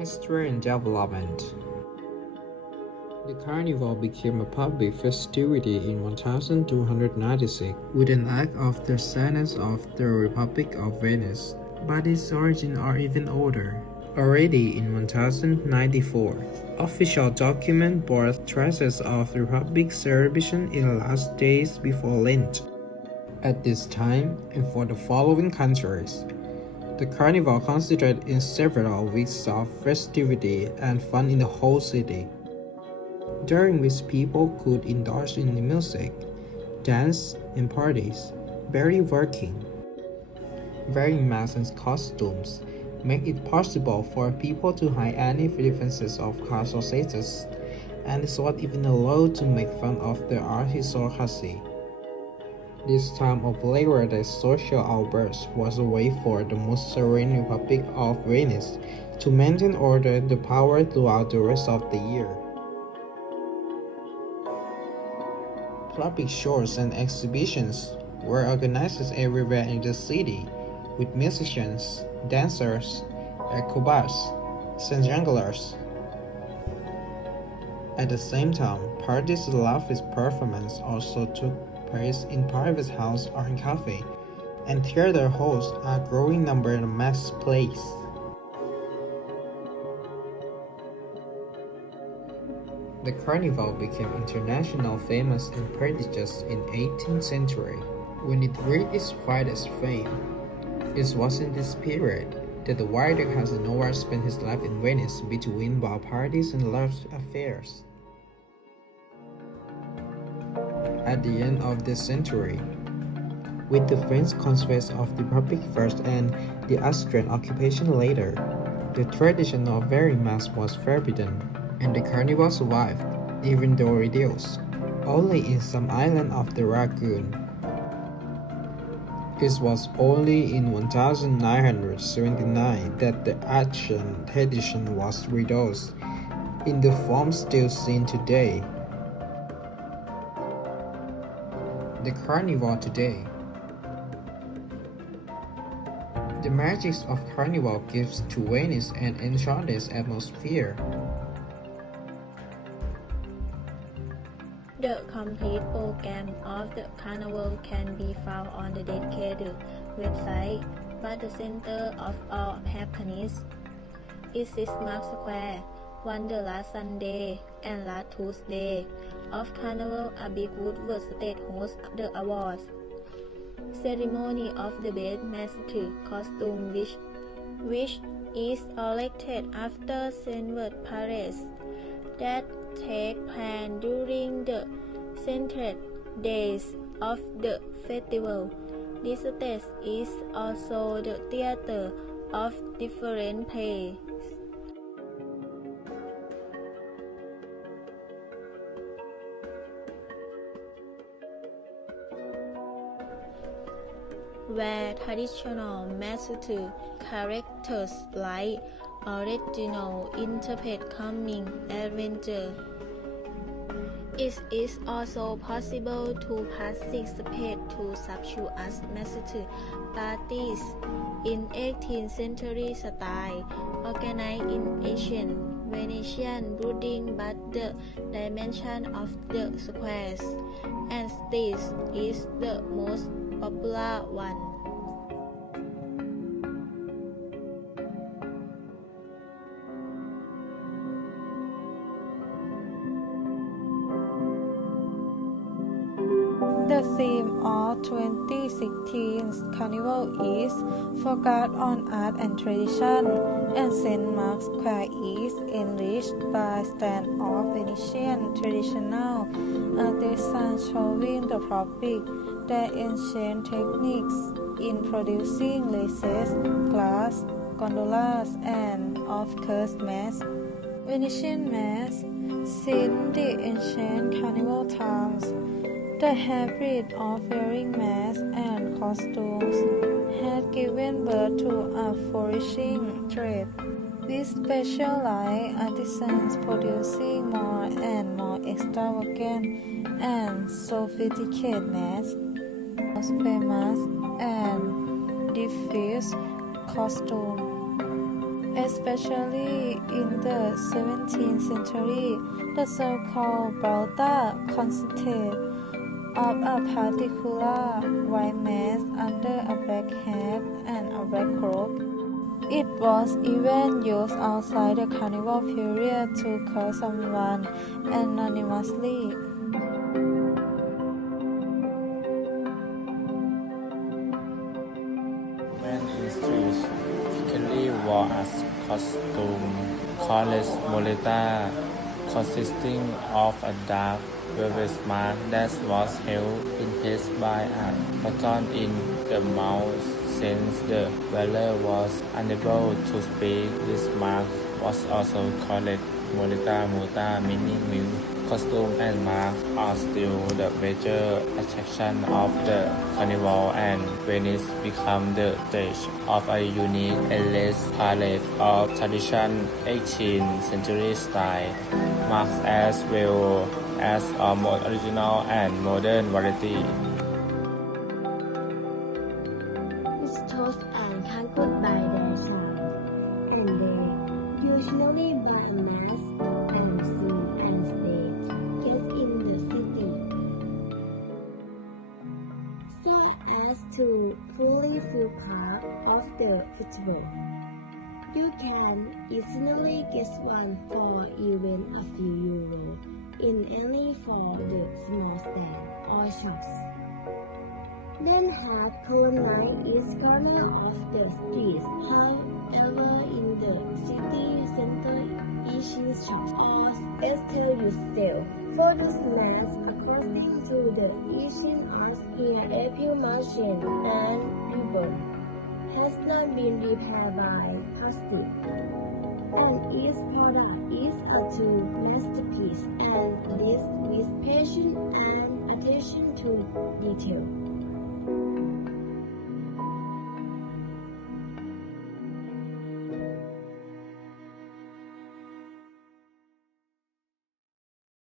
History and Development. The Carnival became a public festivity in 1296 with an act of the Senate of the Republic of Venice, but its origins are even older. Already in 1094, official documents bore traces of the Republic celebration in the last days before Lent. At this time, and for the following countries, the Carnival consisted in several weeks of festivity and fun in the whole city, during which people could indulge in music, dance, and parties, barely working. Wearing masks and costumes make it possible for people to hide any differences of class or status, and is not even allowed to make fun of the aristocracy. This time of Labor Day social outburst was a way for the most serene Republic of Venice to maintain order and power throughout the rest of the year. Public shows and exhibitions were organized everywhere in the city, with musicians, dancers, acrobats, and jongleurs. At the same time, parties and lavish performances also took place in private houses or in cafes, and theater hosts a growing number of mass plays. The Carnival became internationally famous and prestigious in the 18th century, when it reached its widest fame. It was in this period that the wider Casanova spent his life in Venice between ball parties and love affairs. At the end of this century, with the French conquest of the Republic first and the Austrian occupation later, the tradition of wearing masks was forbidden, and the Carnival survived, even though reduced, only in some islands of the lagoon. It was only in 1979 that the ancient tradition was reduced, in the form still seen today. The Carnival today. The magic of Carnival gives to Venice an enchanting atmosphere. The complete program of the Carnival can be found on the dedicated website, but the center of all happenings is Mark Square. The last Sunday and last Tuesday of Carnival, a big Woodward state hosts the awards ceremony of the best mascot costume, which is elected after several parades that take place during the central days of the festival. This stage is also the theater of different plays, where traditional mascot characters like original interpret coming adventure. It is also possible to participate to sumptuous mascot parties in 18th century style, organized in ancient Venetian building, but the dimension of the squares and streets is the most popular one. The theme of 2016's Carnival is focused on art and tradition, and St. Mark's Square is enriched by stands of Venetian traditional artisans showing the public their ancient techniques in producing laces, glass, gondolas, and of course masks. Venetian masks since the ancient Carnival times. The habit of wearing masks and costumes had given birth to a flourishing trade, with specialized artisans producing more and more extravagant and sophisticated masks, most famous and diffuse costumes. Especially in the 17th century, the so-called Balta consisted of a particular white mask under a black hat and a black cloak. It was even used outside the carnival period to call someone anonymously. Men in streets frequently wore a costume called moleta, consisting of a dark velvet mask that was held in place by a button in the mouth. Since the wearer was unable to speak, this mask was also called moleta muta, meaning mute. Costume and mask are still the major attraction of the carnival, and Venice became the stage of a unique endless palette of tradition 18th century style, marked as well as a more original and modern variety. Its toast and conclude by their song, and they usually buy a mask and sing and stay just in the city, so as to fully feel part of the festival. You can easily get one for even a few euros in any for the small stand or shops. Then have colonized each corner of the streets. However, in the city center, each shop or tell you still. For this mask, according to the Asian arts here, April machine and ribbon has not been repaired by plastic, and each product is a true masterpiece, and this with patience and attention to detail.